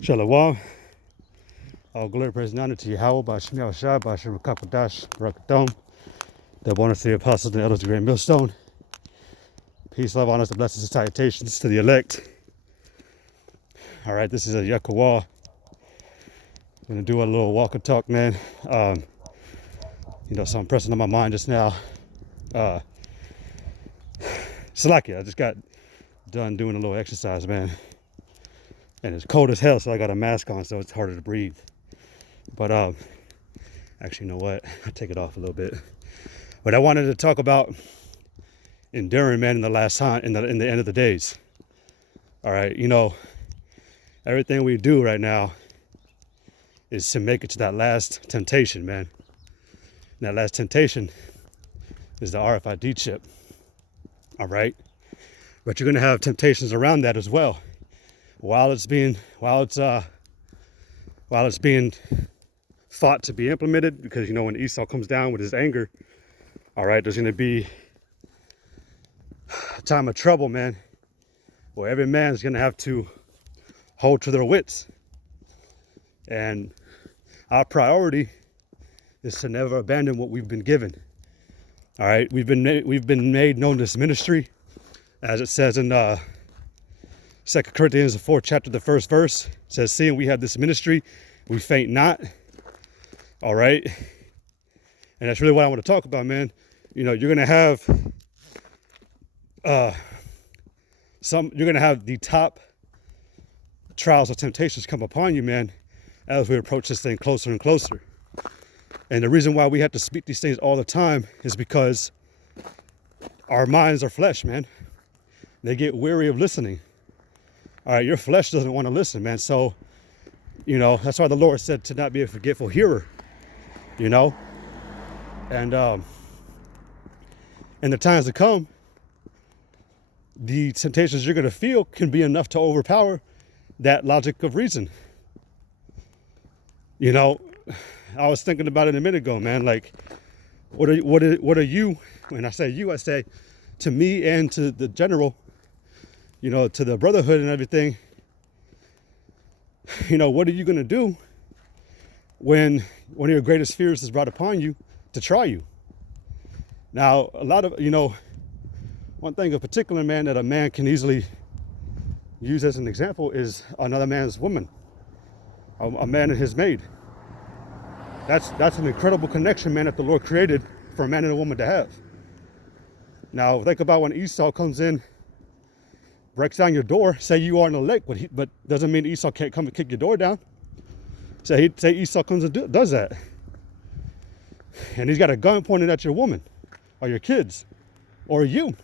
Shalom. All glory, praise, and honor to Yahweh, Ba'ashem Yahushua, Ba'ashem Rakadash, Barakathon, the bonus to the apostles and the elders of the great millstone. Peace, love, honors, and blessings, and salutations to the elect. All right, this is a Yakawah. I'm going to do a little walk and talk, man. Something pressing on my mind just now. Salakia, I just got done doing a little exercise, man. And it's cold as hell, so I got a mask on, so it's harder to breathe. But actually, you know what? I'll take it off a little bit. But I wanted to talk about enduring, man, in the last time, in the end of the days. All right, everything we do right now is to make it to that last temptation, man. And that last temptation is the RFID chip. All right, but you're gonna have temptations around that as well, while it's being thought to be implemented. Because when Esau comes down with his anger, all right, there's gonna be a time of trouble, man, where every man is gonna have to hold to their wits. And our priority is to never abandon what we've been given. All right, we've been made known this ministry, as it says in 2 Corinthians, the 4th chapter, the 1st verse. It says, "Seeing we have this ministry, we faint not." All right, and that's really what I want to talk about, man. You're gonna have the top trials or temptations come upon you, man, as we approach this thing closer and closer. And the reason why we have to speak these things all the time is because our minds are flesh, man. They get weary of listening. All right, your flesh doesn't want to listen, man. So, that's why the Lord said to not be a forgetful hearer, And in the times to come, the temptations you're going to feel can be enough to overpower that logic of reason. I was thinking about it a minute ago, man. Like, what are you? When I say you, I say to me and to the general, to the brotherhood and everything. What are you gonna do when one of your greatest fears is brought upon you to try you? Now, a lot of one thing in particular, man, that a man can easily use as an example is another man's woman, a man and his maid. That's an incredible connection, man, that the Lord created for a man and a woman to have. Now, think about when Esau comes in, breaks down your door. Say you are an elect, but doesn't mean Esau can't come and kick your door down. Say Esau comes and does that, and he's got a gun pointed at your woman, or your kids, or you,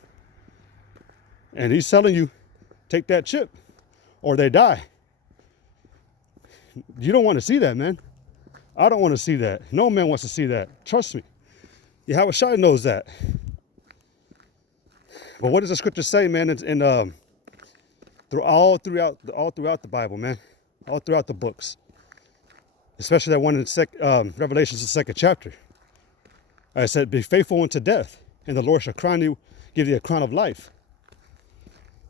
and he's telling you, take that chip, or they die. You don't want to see that, man. I don't want to see that. No man wants to see that. Trust me. Yahweh Shai knows that. But what does the scripture say, man? All throughout the Bible, man, all throughout the books, especially that one in Revelations, the 2nd chapter. I said, "Be faithful unto death, and the Lord shall give you a crown of life."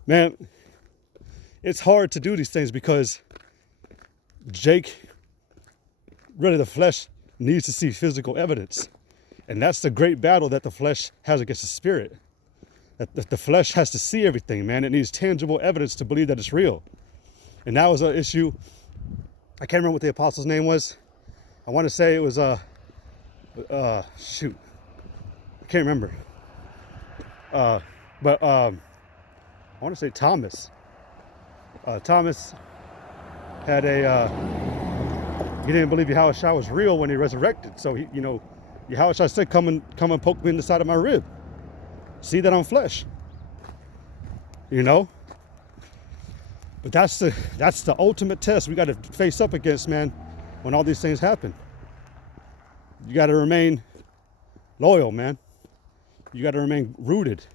Man, it's hard to do these things because really the flesh needs to see physical evidence. And that's the great battle that the flesh has against the spirit. That the flesh has to see everything, man. It needs tangible evidence to believe that it's real. And that was an issue. I can't remember what the apostle's name was. I want to say it was I can't remember. But I want to say Thomas. Thomas had he didn't believe Yahushua was real when he resurrected. So Yahushua said, come and poke me in the side of my rib. See that I'm flesh. But that's the ultimate test we got to face up against, man, when all these things happen. You got to remain loyal, man. You got to remain rooted,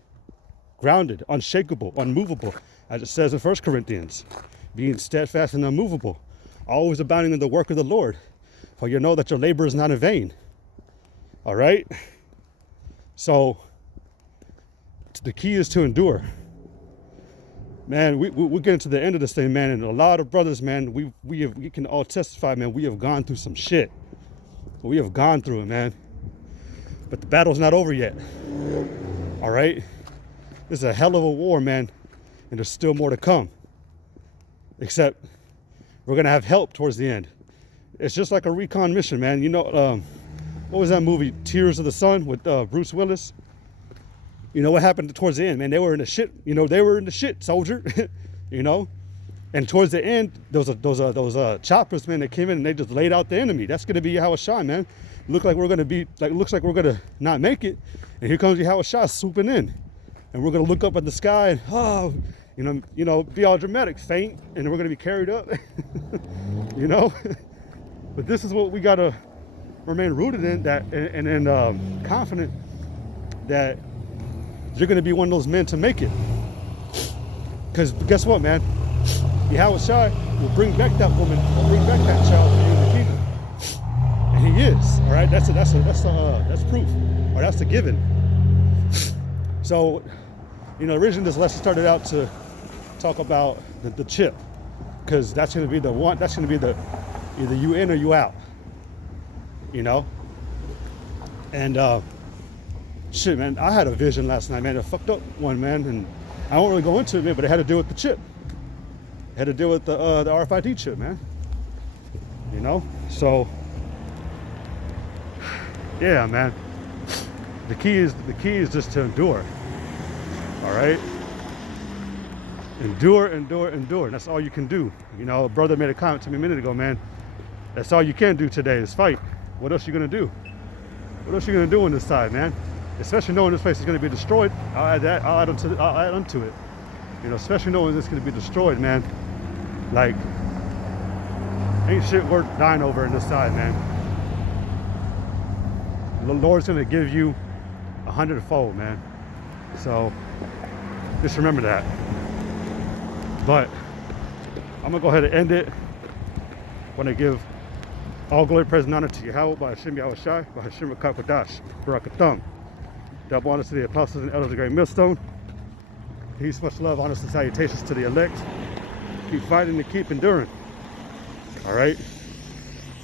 grounded, unshakable, unmovable, as it says in 1 Corinthians, being steadfast and unmovable, always abounding in the work of the Lord, for you know that your labor is not in vain. All right? So the key is to endure. Man, we're getting to the end of this thing, man, and a lot of brothers, man, we can all testify, man, we have gone through some shit. We have gone through it, man. But the battle's not over yet. All right? This is a hell of a war, man, and there's still more to come. Except we're gonna have help towards the end. It's just like a recon mission, man. You know, what was that movie, Tears of the Sun, with Bruce Willis? You know what happened towards the end, man? They were in the shit. You know, they were in the shit, soldier. You know, and towards the end, those choppers, man, that came in and they just laid out the enemy. That's gonna be Yahweh Shai, man. Looks like we're gonna not make it, and here comes Yahweh Shai swooping in, and we're gonna look up at the sky and you know, be all dramatic, faint, and we're gonna be carried up. You know, but this is what we gotta remain rooted in, that and confident that you're going to be one of those men to make it. Because guess what, man? Yahweh Shai will bring back that woman, will bring back that child for you in the kingdom. And he is, all right? That's proof, or that's a given. So, you know, originally this lesson started out to talk about the chip, because that's going to be the one, that's going to be the, either you in or you out, you know? And, shit, man, I had a vision last night, man. A fucked up one, man, and I won't really go into it, man, but it had to do with the chip. It had to do with the RFID chip, man. You know, so yeah, man. The key is just to endure. All right, endure, and that's all you can do. You know, a brother made a comment to me a minute ago, man. That's all you can do today is fight. What else you gonna do? What else you gonna do on this side, man? Especially knowing this place is going to be destroyed. I'll add onto it. You know, especially knowing this is going to be destroyed, man. Like, ain't shit worth dying over in this side, man. The Lord's going to give you 100-fold, man. So just remember that. But I'm going to go ahead and end it. I want to give all glory, praise, and honor to Yahweh, by Hashem Yahweh Shai, by Hashem Rakah Kodash, Barakatham. Double honors to the apostles and elders of the Great Millstone. Peace, much love, honors, and salutations to the elect. Keep fighting and keep enduring. All right.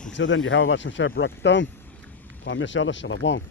Until then, Yahweh Hashem Shai Barakatham. Shalom.